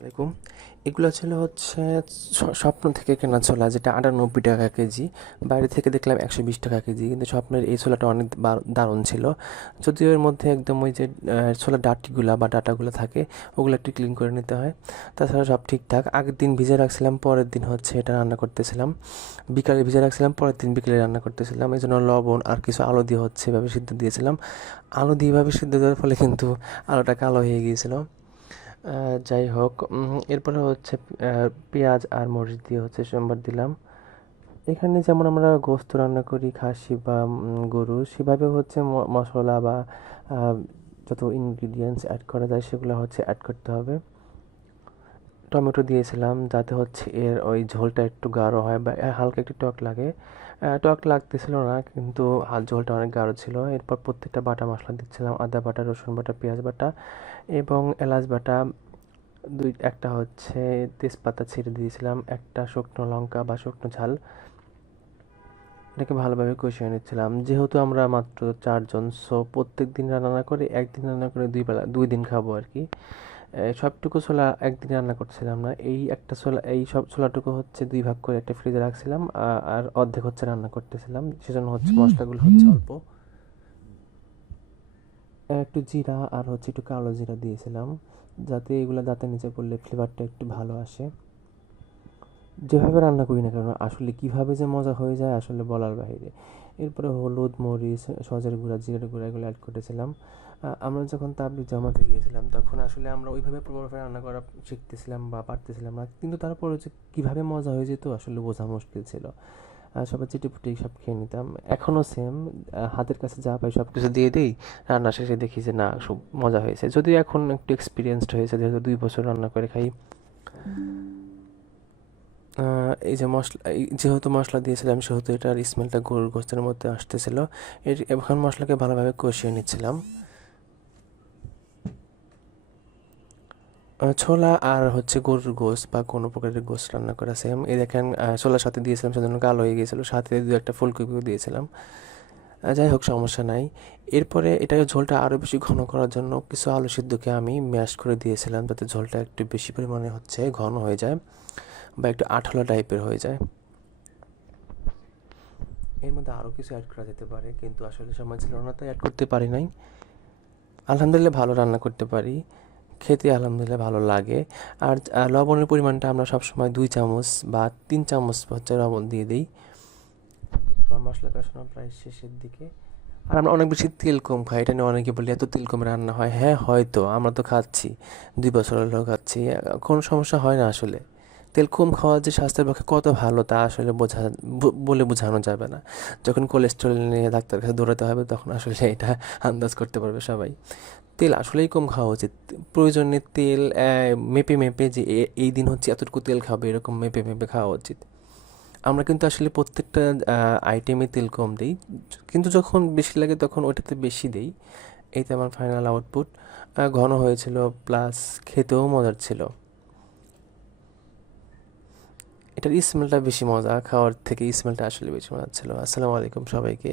আসসালামাইকুম। এগুলো ছিল হচ্ছে স্বপ্ন থেকে কেনা ছোলা, যেটা ৯৮ টাকা কেজি। বাইরে থেকে দেখলাম ১২০ টাকা কেজি, কিন্তু স্বপ্নের এই ছোলাটা অনেক দারুণ ছিল। যদিও এর মধ্যে একদম ওই যে ছোলার ডাটিগুলা বা ডাটাগুলো থাকে, ওগুলো একটু ক্লিন করে নিতে হয়। তাছাড়া সব ঠিকঠাক। আগের দিন ভিজে রাখছিলাম, পরের দিন হচ্ছে এটা রান্না করতেছিলাম। বিকালে ভিজে রাখছিলাম, পরের দিন বিকেলে রান্না করতেছিলাম। এই জন্য লবণ আর কিছু আলু দিয়ে হচ্ছে এভাবে সিদ্ধ দিয়েছিলাম। আলু দিয়ে এভাবে সিদ্ধ দেওয়ার ফলে কিন্তু আলুটা কালো হয়ে গিয়েছিল। যাই হোক, এরপরে হচ্ছে পেঁয়াজ আর মরিচ দিয়ে হচ্ছে সোমবার দিলাম। এখানে যেমন আমরা গোস্ত রান্না করি, খাসি বা গরু, সেভাবে হচ্ছে মশলা বা আহ, যত ইনগ্রিডিয়েন্টস অ্যাড করা যায় সেগুলো হচ্ছে অ্যাড করতে হবে। টমেটো দিয়েছিলাম যাতে হচ্ছে এর ওই ঝোলটা একটু গাঢ় হয় বা হালকা একটু টক লাগে। টক লাগতেছিল না, কিন্তু ঝোলটা অনেক গাঢ় ছিল। এরপর প্রত্যেকটা বাটা মশলা দিচ্ছিলাম: আদা বাটা, রসুন বাটা, পেঁয়াজ বাটা এবং এলাচ বাটা। একটা হচ্ছে তেজপাতা ছিঁড়ে দিয়েছিলাম, একটা শুকনো লঙ্কা বা শুকনো ঝাল। এটাকে ভালোভাবে কষিয়ে নিচ্ছিলাম। যেহেতু আমরা মাত্র 4 জন, সো প্রত্যেক দিন রান্না না করে একদিন রান্না করে 2 দিন খাবো আর কি। সবটুকু ছোলা একদিন রান্না করছিলাম না। এই একটা ছোলা, এই সব ছোলাটুকু হচ্ছে 2 ভাগ করে একটা ফ্রিজে রাখছিলাম, আর অর্ধেক হচ্ছে রান্না করতেছিলাম। সেজন্য হচ্ছে মশলাগুলো হচ্ছে অল্প। একটু জিরা আর হচ্ছে একটু কালো জিরা দিয়েছিলাম, যাতে এগুলো দাঁতের নিচে পড়লে ফ্লেভারটা একটু ভালো আসে। যেভাবে রান্না করি না কেন, আসলে কীভাবে যে মজা হয়ে যায় আসলে বলার বাইরে। এরপরে হলুদ, মরিচ, সজের গুঁড়া, জিরের গুঁড়া এগুলো অ্যাড করেছিলাম। আমরা যখন তাবলিগ জামাতে গিয়েছিলাম তখন আসলে আমরা ওইভাবে প্রপারভাবে রান্না করা শিখতেছিলাম বা পারতেছিলাম না, কিন্তু তারপরে যে কীভাবে মজা হয়ে যেত আসলে বোঝা মুশকিল ছিল। সবাই চিটিপুটি সব খেয়ে নিতাম। এখনও সেম, হাতের কাছে যা পাই সব কিছু দিয়ে দিই। রান্না শেষে দেখি যে না, খুব মজা হয়েছে। যদিও এখন একটু এক্সপিরিয়েন্সড হয়েছে, যেহেতু 2 বছর রান্না করে খাই। এই যে মশলা, যেহেতু মশলা দিয়েছিলাম সেহেতু এটার স্মেলটা গরুর গোস্তের মধ্যে আসতেছিল। এখন মশলাকে ভালোভাবে কষিয়ে নিচ্ছিলাম। ছোলা আর হচ্ছে গরুর গোস্ত বা কোনো প্রকারের গোস্ত রান্না করা সেম। এই দেখেন, ছোলার সাথে দিয়েছিলাম সেজন্য কালো হয়ে গিয়েছিল, সাথে 2-1টা ফুলকপিও দিয়েছিলাম। যাই হোক, সমস্যা নাই। এরপরে এটাকে ঝোলটা আরও বেশি ঘন করার জন্য কিছু আলু সিদ্ধকে আমি ম্যাশ করে দিয়েছিলাম, যাতে ঝোলটা একটু বেশি পরিমাণে হচ্ছে ঘন হয়ে যায় বা একটু আঠালো টাইপের হয়ে যায়। এর মধ্যে আরও কিছু অ্যাড করা যেতে পারে, কিন্তু আসলে সময় ছিল না, তাই অ্যাড করতে পারি নাই। আলহামদুলিল্লাহ ভালো রান্না করতে পারি, খেতে আলহামদুলিল্লাহ ভালো লাগে। আর লবণের পরিমাণটা আমরা সবসময় 2 চামচ বা 3 চামচ হচ্ছে লবণ দিয়ে দিই। আমার মশলা কষানো প্রায় শেষের দিকে। আর আমরা অনেক বেশি তেল কম খাই, এটা নিয়ে অনেকে বলে এত তেল কম রান্না হয়। হ্যাঁ, হয়তো আমরা তো খাচ্ছি, 2 বছর হলেও খাচ্ছি, কোনো সমস্যা হয় না আসলে। তেল কম খাওয়া যে স্বাস্থ্যের পক্ষে কত ভালো তা আসলে বলে বোঝানো যাবে না। যখন কোলেস্টেরল নিয়ে ডাক্তারের কাছে দৌড়াতে হবে তখন আসলে এটা আন্দাজ করতে পারবে সবাই। তেল আসলেই কম খাওয়া উচিত। প্রয়োজনে তেল মেপে মেপে, যে এই দিন হচ্ছে এতটুকু তেল খাবে, এরকম মেপে মেপে খাওয়া উচিত। আমরা কিন্তু আসলে প্রত্যেকটা আইটেমে তেল কম দিই, কিন্তু যখন বেশি লাগে তখন ওটাতে বেশি দিই। এইতে আমার ফাইনাল আউটপুট ঘন হয়েছিল, প্লাস খেতেও মজার ছিল। এটার স্মেলটা বেশি মজা, খাওয়ার থেকে স্মেলটা আসলে বেশি মজা ছিল। আসসালামু আলাইকুম সবাইকে।